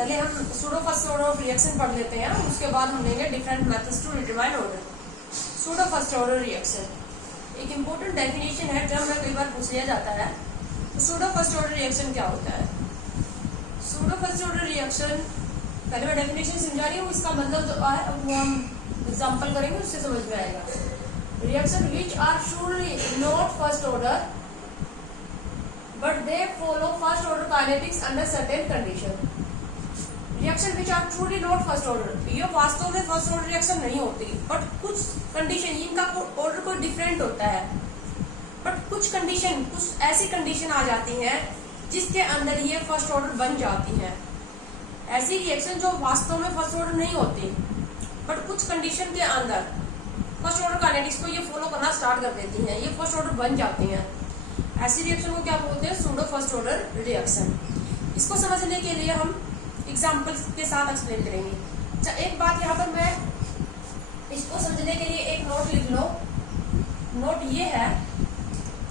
पहले हम pseudo first order of reaction पढ़ लेते हैं, उसके बाद हम लेंगे different methods to determine order. Pseudo first order reaction एक इम्पोर्टेंट डेफिनेशन है, टर्म में कई बार पूछ लिया जाता है। तो सूडो फर्स्ट ऑर्डर रिएक्शन क्या होता है? सूडो फर्स्ट ऑर्डर रिएक्शन पहले मैं डेफिनेशन समझा रही हूँ, इसका मतलब जो है वो हम एग्जाम्पल करेंगे, उससे समझ में आएगा। Reaction which are surely not first order but they follow first order kinetics under certain condition। Reaction which are truly not first order, ये वास्तव में फर्स्ट ऑर्डर रिएक्शन नहीं होती, बट कुछ कंडीशन, इनका ऑर्डर कोई डिफरेंट होता है, बट कुछ कंडीशन, कुछ ऐसी कंडीशन आ जाती हैं जिसके अंदर ये फर्स्ट ऑर्डर बन जाती है। ऐसी रिएक्शन जो वास्तव में फर्स्ट ऑर्डर नहीं होती, बट कुछ कंडीशन के अंदर फर्स्ट ऑर्डर काइनेटिक्स को ये फॉलो करना स्टार्ट कर देती हैं, ये फर्स्ट ऑर्डर बन जाती हैं। ऐसी रिएक्शन को क्या बोलते हैं? Pseudo first order reaction. इसको समझने के लिए हम एग्जाम्पल्स के साथ एक्सप्लेन करेंगे। अच्छा, एक बात यहाँ पर मैं इसको समझने के लिए एक नोट लिख लो। नोट ये है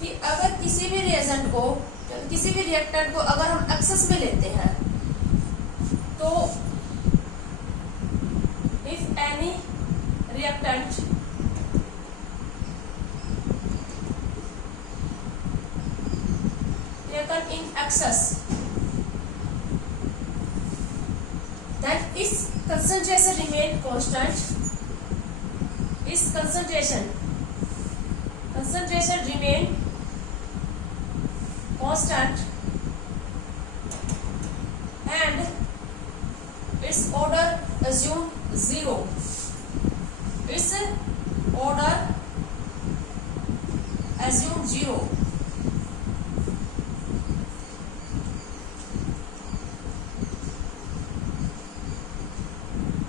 कि अगर किसी भी रिएजेंट को, किसी भी रिएक्टेंट को अगर हम एक्सेस में लेते हैं, तो if any reactant taken in excess, then its concentration remain constant, its concentration remain constant and its order assume zero, its order assume zero।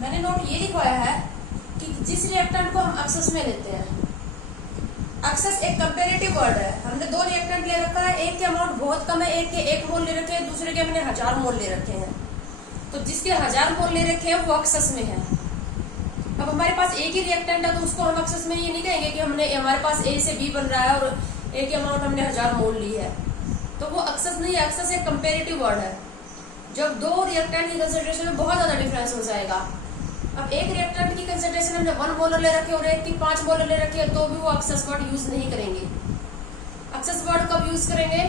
मैंने नोट ये लिखवाया है कि जिस रिएक्टेंट को हम एक्सेस में लेते हैं, एक्सेस एक कंपेरेटिव वर्ड है, हमने दो रिएक्टेंट ले रखा है, एक के अमाउंट बहुत कम है, एक के 1 मोल ले रखे हैं, दूसरे के हमने 1000 मोल ले रखे हैं। तो जिसके 1000 मोल ले रखे हैं वो एक्सेस में है। अब हमारे पास एक ही रिएक्टेंट है, तो उसको हम एक्सेस में ये नहीं कहेंगे कि हमने, हमारे पास ए से बी बन रहा है और ए की अमाउंट हमने 1000 मोल ली है, तो वो एक्सेस नहीं है। एक्सेस एक कंपेरेटिव वर्ड है। जब दो रिएक्टेंट की कंसेंट्रेशन में बहुत ज्यादा डिफरेंस हो जाएगा, अब एक रिएक्टेंट की कंसेंट्रेशन हमने 1 मोलर ले रखे और एक की 5 मोलर ले रखे हैं, तो भी वो एक्सेस वर्ड यूज नहीं करेंगे। एक्सेस वर्ड कब यूज करेंगे?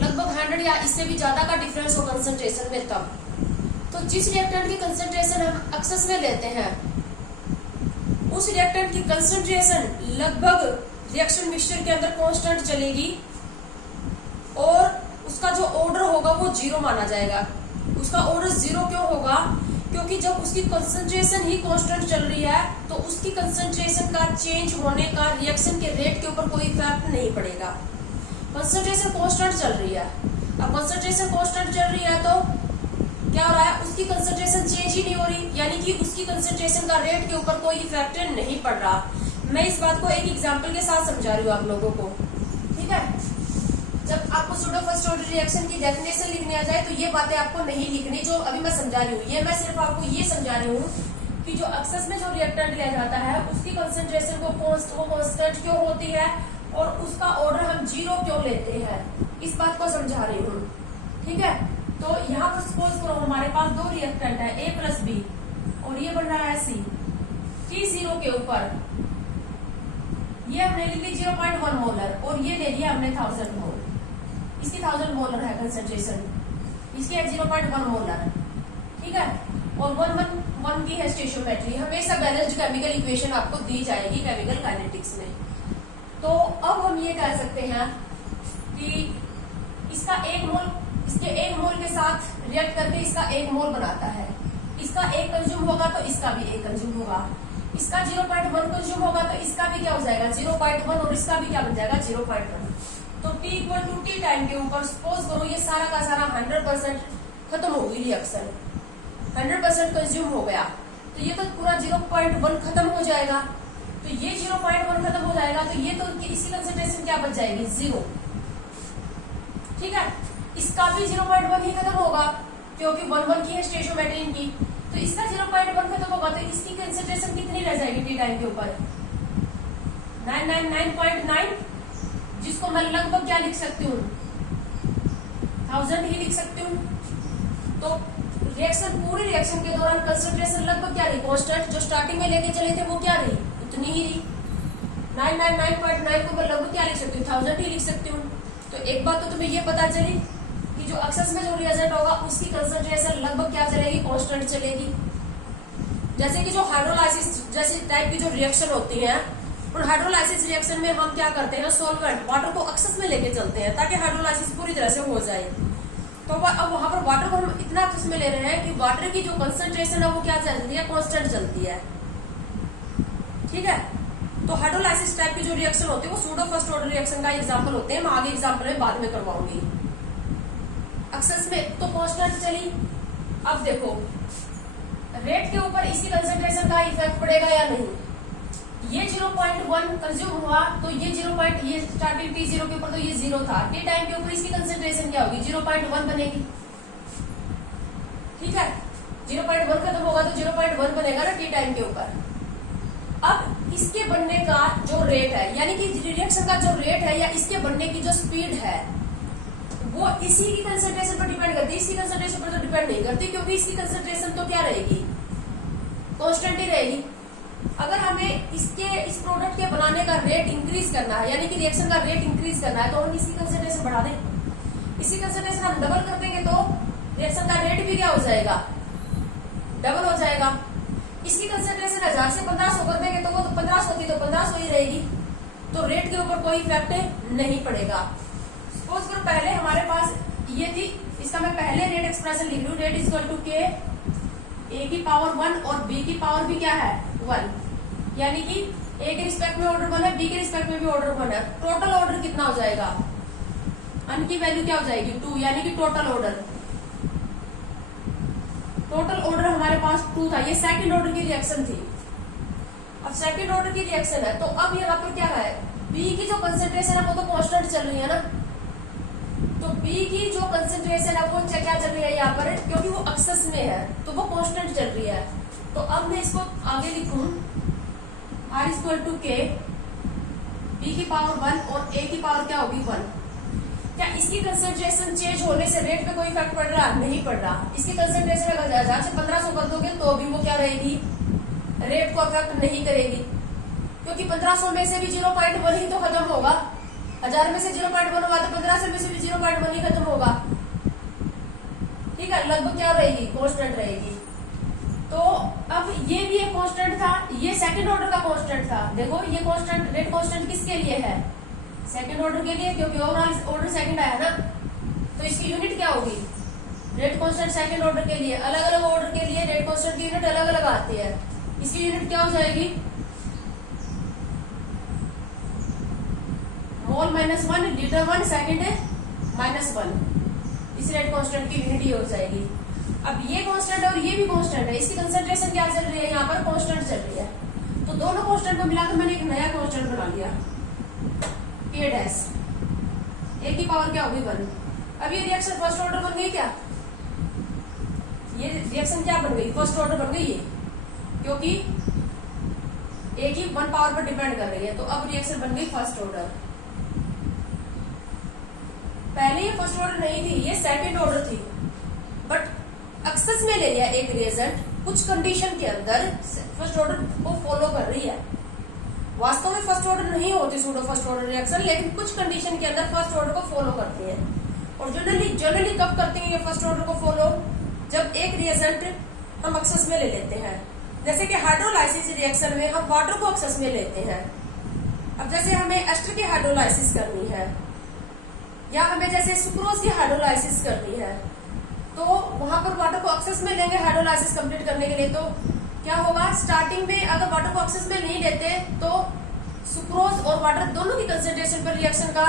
लगभग 100 या इससे भी ज्यादा का डिफरेंस हो कंसेंट्रेशन में, तब। तो जिस रिएक्टेंट की कंसेंट्रेशन हम एक्सेस में लेते हैं, उस रिएक्टेंट की कंसेंट्रेशन लगभग रिएक्शन मिक्सचर के अंदर कांस्टेंट चलेगी और उसका जो ऑर्डर होगा वो 0 माना जाएगा। उसका ऑर्डर 0 क्यों होगा? क्योंकि जब उसकी कंसंट्रेशन ही कांस्टेंट चल रही है, तो उसकी कंसंट्रेशन का चेंज होने का रिएक्शन के रेट के ऊपर कोई इफेक्ट नहीं पड़ेगा। कंसंट्रेशन कांस्टेंट चल रही है। अब कंसंट्रेशन कांस्टेंट चल रही है तो क्या हो रहा है? उसकी कंसंट्रेशन चेंज ही नहीं हो रही, यानी कि उसकी कंसंट्रेशन का रेट के ऊपर कोई इफेक्ट नहीं पड़ रहा। मैं इस बात को एक एग्जाम्पल के साथ समझा रही हूँ आप लोगों को, ठीक है। जब आपको सूडो फर्स्ट ऑर्डर रिएक्शन की डेफिनेशन लिखने आ जाए, तो ये बातें आपको नहीं लिखनी जो अभी मैं समझा रही हूँ। ये मैं सिर्फ आपको ये समझा रही हूँ कि जो एक्सेस में जो रिएक्टेंट लिया जाता है, उसकी कंसेंट्रेशन को कांस्टेंट क्यों होती है और उसका ऑर्डर हम 0 क्यों लेते हैं, इस बात को समझा रही हूँ, ठीक है। तो यहाँ पर सपोज करो हमारे पास दो रिएक्टेंट है, A प्लस बी, और ये बन रहा है C। T0 के ऊपर ये हमने ले ली 0.1 मोलर और ये ले लिया हमने 1000 मोल। इसकी 1000 मोलर है कंसेंट्रेशन, इसकी है 0.1 मोलर, ठीक है। और 1 की है स्टोइचियोमेट्री। हमेशा बैलेंस्ड केमिकल इक्वेशन आपको दी जाएगी केमिकल काइनेटिक्स में। तो अब हम ये कह सकते हैं कि इसका 1 मोल, इसके 1 मोल के साथ रिएक्ट करके इसका 1 मोल बनाता है। इसका 1 कंज्यूम होगा तो इसका भी 1 कंज्यूम होगा। इसका 0.1 कंज्यूम होगा तो इसका भी क्या हो जाएगा? 0.1, और इसका भी क्या बन जाएगा? 0.1। तो T equal to T time के ऊपर सपोज करो ये सारा का सारा 100% खत्म हो गई रिएक्शन, 100% कंज्यूम हो गया, तो ये तो पूरा 0.1 खत्म हो जाएगा। तो ये 0.1 खत्म हो जाएगा, तो ये तो इसकी कंसेंट्रेशन क्या बच जाएगी? 0, ठीक है। इसका भी 0.1 ही खत्म होगा क्योंकि 1 की है स्टोइचियोमेट्री इनकी, तो इसका 0.1 खत्म होगा, तो इसकी कंसेंट्रेशन कितनी रह जाएगी T टाइम के ऊपर? 999.9, जिसको मैं लगभग क्या लिख सकती हूँ? 1000 ही लिख सकती हूँ। तो रिएक्शन पूरी रिएक्शन के दौरान कंसंट्रेशन लगभग क्या रही, कांस्टेंट। जो स्टार्टिंग में लेके चले थे वो क्या रही, उतनी ही रही। 999.9 को मैं लगभग क्या लिख सकती हूँ, 1000 ही लिख सकती हूँ। तो एक बात तो तुम्हें ये पता चली कि जो एक्सेस में जो रिएजेंट होगा उसकी कंसंट्रेशन लगभग क्या चलेगी, कांस्टेंट चलेगी। जैसे कि जो हाइड्रोलाइसिस जैसे टाइप की जो रिएक्शन होती है, और हाइड्रोलाइसिस रिएक्शन में हम क्या करते हैं, सॉल्वेंट वाटर को एक्सेस में लेके चलते हैं ताकि हाइड्रोलाइसिस पूरी तरह से हो जाए। तो अब वहां पर वाटर को हम इतना एक्सेस में ले रहे हैं कि वाटर की जो कंसंट्रेशन है वो क्या चलती है, कांस्टेंट चलती है। ठीक है, तो हाइड्रोलाइसिस टाइप की जो रिएक्शन होती है वो सूडो फर्स्ट ऑर्डर रिएक्शन का एग्जांपल होते हैं। मैं आगे एग्जांपल में बाद में करवाऊंगी। एक्सेस में तो कांस्टेंट चली। अब देखो रेट के ऊपर इसकी कंसंट्रेशन का इफेक्ट पड़ेगा या नहीं। ये 0.1 कंज्यूम हुआ तो ये 0. ये स्टार्टिंग T0 के ऊपर तो ये 0 था, T टाइम के ऊपर इसकी कंसंट्रेशन क्या होगी, 0.1 बनेगी। ठीक है, 0.1 खत्म होगा तो 0.1 बनेगा ना T टाइम के ऊपर। अब इसके बनने का जो रेट है, यानी कि रिएक्शन का जो रेट है या इसके बनने की जो स्पीड है वो इसी की कंसंट्रेशन पर डिपेंड करती है। इसकी कंसंट्रेशन पर तो डिपेंड नहीं करती, क्योंकि इसकी कंसंट्रेशन तो क्या रहेगी, कांस्टेंट ही रहेगी। अगर हमें इस प्रोडक्ट के बनाने का रेट इंक्रीज करना है, यानी कि रिएक्शन का रेट इंक्रीज करना है, तो हम इसकी कंसंट्रेशन बढ़ा दें। इसी कंसंट्रेशन हम डबल कर देंगे तो रिएक्शन का रेट भी क्या हो जाएगा, डबल हो जाएगा। इसकी कंसंट्रेशन 1000 से 1500 कर देंगे तो वो तो 1500 थी तो 1500 ही रहेगी, तो रेट के ऊपर कोई इफेक्ट नहीं पड़ेगा। सपोज करो पहले हमारे पास ये थी, इसका मैं पहले रेट एक्सप्रेशन लिख लूं, रेट इज इक्वल टू के ए की पावर 1 और बी की पावर भी क्या है 1, यानी कि ए के रिस्पेक्ट में ऑर्डर 1 है, बी के रिस्पेक्ट में भी ऑर्डर 1 है। टोटल ऑर्डर कितना हो जाएगा, अन की वैल्यू क्या हो जाएगी 2, यानी कि टोटल ऑर्डर हमारे पास 2 था। ये सेकंड ऑर्डर की रिएक्शन थी। अब सेकंड ऑर्डर की रिएक्शन है तो अब यहाँ पर क्या है, बी की जो कंसेंट्रेशन है वो तो कांस्टेंट चल रही है ना, तो बी की जो कंसेंट्रेशन है वो क्या चल रही है यहाँ पर, क्योंकि वो एक्सेस में है तो वो कांस्टेंट चल रही है। तो अब मैं इसको आगे लिखूं R इक्वल टू के, बी की पावर 1 और ए की पावर क्या होगी 1। क्या इसकी कंसेंट्रेशन चेंज होने से रेट पे कोई इफेक्ट पड़ रहा, नहीं पड़ रहा। इसकी कंसेंट्रेशन अगर 1000 से 1500 कर दोगे तो भी वो क्या रहेगी, रेट को अफेक्ट नहीं करेगी, क्योंकि 1500 में से भी 0.1 ही तो खत्म होगा। 1000 में से 0.1 होगा तो 1500 में से भी 0.1 ही खत्म होगा। ठीक है, लगभग क्या रहेगी, कांस्टेंट रहेगी। तो अब ये भी एक कांस्टेंट था, ये सेकंड ऑर्डर का कांस्टेंट था। देखो ये कांस्टेंट, रेट कांस्टेंट किसके लिए है, सेकंड ऑर्डर के लिए, क्योंकि ओवरऑल ऑर्डर सेकंड आया ना, तो इसकी यूनिट क्या होगी, रेट कांस्टेंट। सेकंड ऑर्डर के लिए अलग अलग ऑर्डर के लिए रेट कांस्टेंट की यूनिट अलग अलग आती है। इसकी यूनिट क्या हो जाएगी, मोल -1, लीटर 1, सेकंड -1। इस रेट कांस्टेंट की यूनिट ये हो जाएगी। अब ये कांस्टेंट और ये भी कांस्टेंट है, इसकी कंसेंट्रेशन क्या चल रही है, यहाँ पर कांस्टेंट चल रही है। तो दोनों कांस्टेंट को मिलाकर मैंने एक नया कांस्टेंट बना लिया, K डैश। ए की पावर क्या होगी 1। अब ये रिएक्शन फर्स्ट ऑर्डर बन गई क्या, ये रिएक्शन क्या बन गई, फर्स्ट ऑर्डर बन गई ये, क्योंकि ए की 1 पावर पर डिपेंड कर रही है। तो अब रिएक्शन बन गई फर्स्ट ऑर्डर। पहले ये फर्स्ट ऑर्डर नहीं थी, ये सेकंड ऑर्डर थी, बट एक्सेस में ले लिया एक रिएजेंट, कुछ कंडीशन के अंदर फर्स्ट ऑर्डर को फॉलो कर रही है। वास्तव में फर्स्ट ऑर्डर नहीं होती सूडो फर्स्ट ऑर्डर रिएक्शन, लेकिन कुछ कंडीशन के अंदर फर्स्ट ऑर्डर को फॉलो करती है। और जनरली कब करती है ये फर्स्ट ऑर्डर को फॉलो, जब एक रिएजेंट हम एक्सेस में ले लेते हैं। जैसे कि हाइड्रोलाइसिस रिएक्शन में हम वाटर को एक्सेस में लेते हैं। अब जैसे हमें एस्टर की हाइड्रोलाइसिस करनी है, या हमें जैसे सुक्रोज की हाइड्रोलाइसिस करनी है, तो वहां पर वाटर को एक्सेस में लेंगे हाइड्रोलाइसिस कंप्लीट करने के लिए। तो क्या होगा, स्टार्टिंग में अगर वाटर को एक्सेस में नहीं लेते तो सुक्रोज और वाटर दोनों की कंसेंट्रेशन पर रिएक्शन का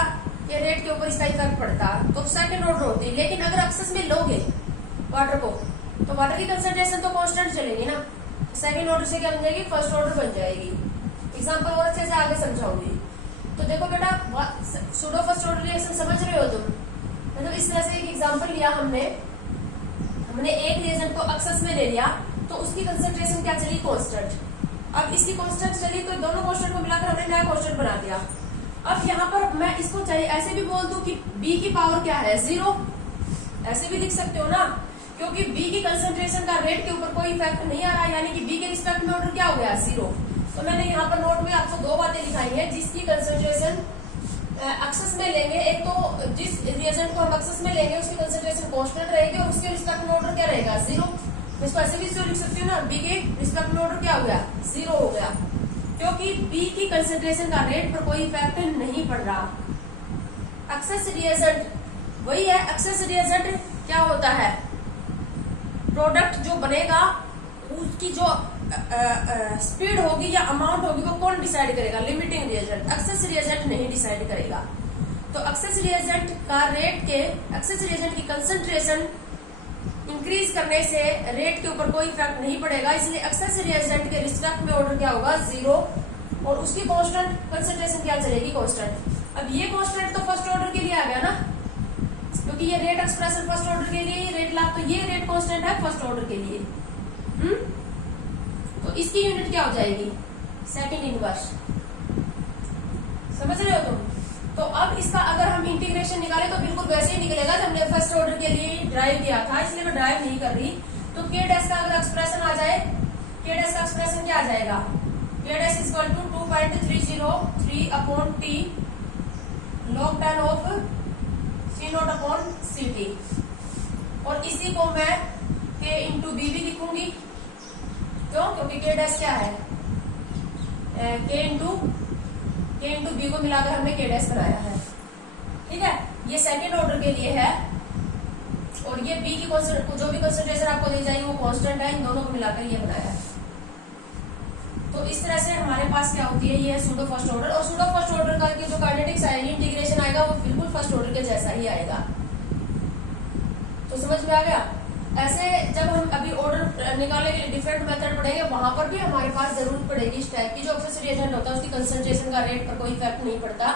ये रेट के ऊपर इसका इफेक्ट पड़ता, तो सेकंड ऑर्डर होती। लेकिन अगर एक्सेस में लोगे वाटर को तो वाटर की कंसेंट्रेशन तो कांस्टेंट चलेगी ना, सेकंड ऑर्डर से क्या बन जाएगी, फर्स्ट ऑर्डर बन जाएगी। एग्जाम्पल और अच्छे से आगे समझाऊंगी। तो देखो बेटा, सूडो फर्स्ट ऑर्डर रिएक्शन समझ रहे हो तुम, मतलब इस तरह से एक एग्जाम्पल लिया हमने एक रिएजेंट को एक्सेस में ले लिया तो उसकी कंसेंट्रेशन क्या चली, कांस्टेंट। अब इसकी कांस्टेंट चली तो दोनों कांस्टेंट को मिलाकर हमने नया कांस्टेंट बना दिया। अब यहाँ पर मैं इसको चाहिए ऐसे भी बोल दूं कि b की पावर क्या है 0, ऐसे भी लिख सकते हो ना क्योंकि बी की कंसंट्रेशन का रेट के ऊपर कोई इफेक्ट नहीं आ रहा, यानी कि बी के रिस्पेक्ट में ऑर्डर क्या हो गया, 0। तो मैंने यहाँ पर नोट में आपको दो बातें लिखाई है, जिसकी कंसंट्रेशन एक्सेस में लेंगे, एक तो जिस रिएजेंट को हम एक्सेस में लेंगे उसकी कंसंट्रेशन कांस्टेंट रहेगी और उसके रिस्पेक्ट में ऑर्डर क्या रहेगा, 0। मैं इसको ऐसे भी लिख सकती हूँ ना, बी के रिस्पेक्ट में ऑर्डर क्या हो गया, 0 हो गया, क्योंकि बी की कंसंट्रेशन का रेट पर कोई इफेक्ट नहीं पड़ रहा। एक्सेस रिएजेंट वही है, एक्सेस रिएजेंट क्या होता है, प्रोडक्ट जो बनेगा उसकी जो स्पीड होगी या अमाउंट होगी वो कौन डिसाइड करेगा, लिमिटिंग रिएजेंट। एक्सेस रिएजेंट नहीं डिसाइड करेगा। तो एक्सेस रिएजेंट का रेट के, एक्सेस रिएजेंट की कंसंट्रेशन इंक्रीज करने से रेट के ऊपर कोई इफेक्ट नहीं पड़ेगा, इसलिए एक्सेस रिएजेंट के रिस्पेक्ट में ऑर्डर क्या होगा, 0, और उसकी कांस्टेंट कंसंट्रेशन क्या चलेगी, कांस्टेंट। अब ये कांस्टेंट तो फर्स्ट ऑर्डर के लिए आ गया ना, क्योंकि ये रेट एक्सप्रेशन फर्स्ट ऑर्डर के लिए, रेट लाभ, तो ये रेट कांस्टेंट है फर्स्ट ऑर्डर के लिए। तो इसकी यूनिट क्या हो जाएगी, सेकंड इनवर्स। समझ रहे हो तुम? तो अब इसका अगर हम इंटीग्रेशन निकाले तो बिल्कुल वैसे ही निकलेगा जब हमने फर्स्ट ऑर्डर के लिए ड्राइव किया था, इसलिए मैं ड्राइव नहीं कर रही। तो के डैश का अगर एक्सप्रेशन आ जाए, के डैश का एक्सप्रेशन क्या आ जाएगा, K dash is equal to 2.303 upon T log 10 of C0 upon Ct, और इसी को मैं k इंटू बी भी लिखूंगी। क्यों? क्योंकि के डैश क्या है, के इंटू बी को मिलाकर हमने के डैश बनाया है। ठीक है, ये सेकेंड ऑर्डर के लिए है, और ये बी की जो भी कंसंट्रेशन आपको दी जाएगी वो कांस्टेंट है, इन दोनों को मिलाकर ये बनाया है। तो इस तरह से हमारे पास क्या होती है, ये है सूडो फर्स्ट ऑर्डर, और सूडो फर्स्ट ऑर्डर का जो काइनेटिक्स आएगी, इंटीग्रेशन आएगा, वो बिल्कुल फर्स्ट ऑर्डर के जैसा ही आएगा। तो समझ में आ गया? ऐसे जब हम अभी ऑर्डर निकालने के लिए डिफरेंट मेथड पढ़ेंगे, वहां पर भी हमारे पास जरूरत पड़ेगी इस टाइप की, जो एक्सेस रिएजेंट होता है उसकी कंसंट्रेशन का रेट पर कोई इफेक्ट नहीं पड़ता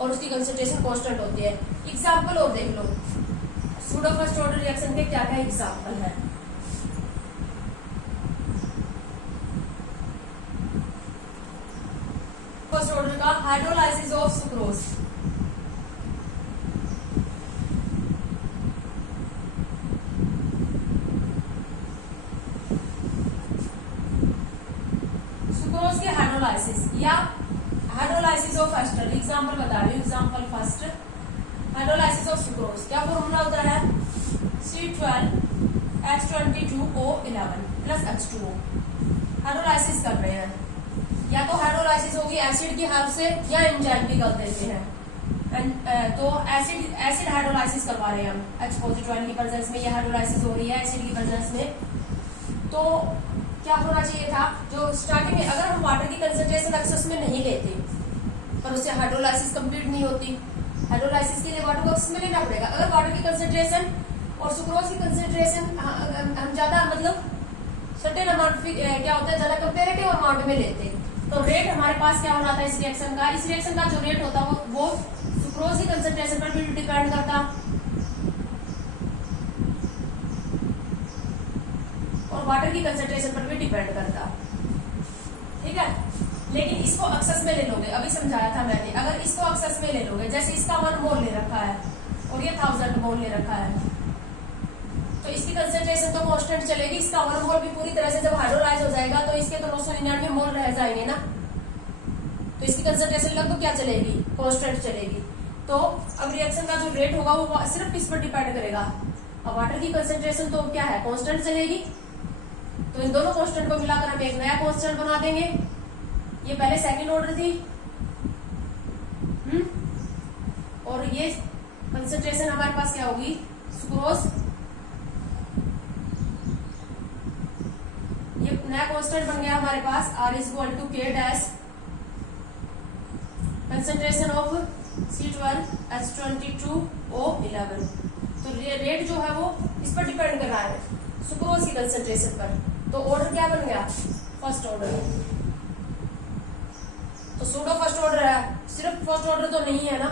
और उसकी कंसंट्रेशन कांस्टेंट होती है। एग्जांपल और देख लो, सूडो फर्स्ट ऑर्डर रिएक्शन के क्या क्या एग्जांपल है। फर्स्ट ऑर्डर का हाइड्रोलाइसिस ऑफ सुक्रोज, सुक्रोज के हाइड्रोलाइसिस या हाइड्रोलाइसिस ऑफ एस्टर। एग्जांपल बता रही हूँ, example first, hydrolysis of sucrose. क्या फॉर्मूला होता है, C12H22O11 प्लस H2O। हाइड्रोलाइसिस कर रहे हैं, या तो हाइड्रोलाइसिस होगी एसिड की हेल्प से या एंजाइम भी कर देते हैं। तो एसिड हाइड्रोलाइसिस करवा रहे हैं हम, H पॉजिटिव आयन की प्रेजेंस में ये हाइड्रोलाइसिस हो रही है एसिड की प्रेजेंस में। तो क्या होना चाहिए था, जो स्टार्टिंग में अगर हम वाटर की कंसंट्रेशन एक्सेस में नहीं लेते पर उससे हाइड्रोलाइसिस कंप्लीट नहीं होती, हाइड्रोलाइसिस के लिए वाटर को एक्सेस में लेना पड़ेगा। अगर वाटर की कंसंट्रेशन और सुक्रोज की कंसंट्रेशन हम ज्यादा, मतलब सर्टेन अमाउंट क्या होता है, ज्यादा कंपेरेटिव अमाउंट में लेते, तो रेट हमारे पास क्या होना था इस रिएक्शन का, इस रिएक्शन का जो रेट होता वो सुक्रोज की कंसंट्रेशन पर भी डिपेंड करता और वाटर की कंसंट्रेशन पर भी डिपेंड करता। ठीक है, लेकिन इसको एक्सेस में ले लोगे, अभी समझाया था मैंने, अगर इसको एक्सेस में ले लोगे, जैसे इसका 1 मोल ले रखा है और ये 1000 मोल ले रखा है, तो इसकी कंसंट्रेशन तो कांस्टेंट चलेगी, इसका 1 मोल भी पूरी तरह से जब हाइड्रोलाइज हो जाएगा तो इसके तो 999 मोल रह जाएंगे ना, तो इसकी कंसंट्रेशन लगभग क्या चलेगी, कांस्टेंट चलेगी। तो अब रिएक्शन का जो रेट होगा वो सिर्फ किस पर डिपेंड करेगा, अब वाटर की कंसंट्रेशन तो क्या है, कांस्टेंट चलेगी। तो इन दोनों कांस्टेंट को मिलाकर हम एक नया कांस्टेंट बना देंगे। ये पहले सेकंड ऑर्डर थी, और ये कंसंट्रेशन हमारे पास क्या होगी, सुक्रोज, ये नया कांस्टेंट बन गया हमारे पास R is equal to K dash concentration of C12H22O11। तो रेट जो है वो इस पर डिपेंड कर रहा है, सुक्रोज की कंसंट्रेशन पर। तो ऑर्डर क्या बन गया, फर्स्ट ऑर्डर। तो सूडो फर्स्ट ऑर्डर है, सिर्फ फर्स्ट ऑर्डर तो नहीं है ना,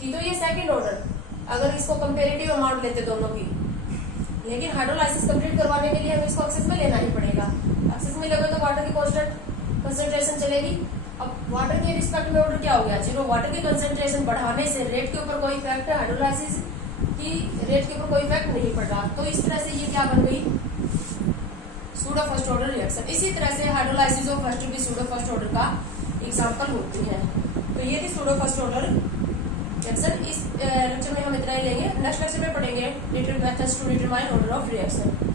ठीक। तो ये सेकंड ऑर्डर, अगर इसको कंपेरेटिव अमाउंट लेते दोनों की, लेकिन हाइड्रोलाइसिस कंप्लीट करवाने के लिए हमें इसको एक्सेस में लेना ही पड़ेगा। एक्सेस में लगे तो वाटर की कांस्टेंट कंसंट्रेशन चलेगी। अब वाटर के रिस्पेक्ट में ऑर्डर क्या हो गया, 0। वाटर की कंसंट्रेशन बढ़ाने से रेट के ऊपर कोई इफेक्ट हाइड्रोलाइसिस कि रेट के ऊपर कोई इफेक्ट नहीं पड़ रहा। तो इस तरह से ये क्या बन गई, सूडो फर्स्ट ऑर्डर रिएक्शन। इसी तरह से हाइड्रोलाइसिस ऑफ फर्स्ट भी सूडो फर्स्ट ऑर्डर का एग्जांपल होती है। तो ये थी सूडो फर्स्ट ऑर्डर रिएक्शन। इस लेक्चर में हम इतना ही लेंगे। नेक्स्ट लेक्चर में पढ़ेंगे methods to determine order of reaction.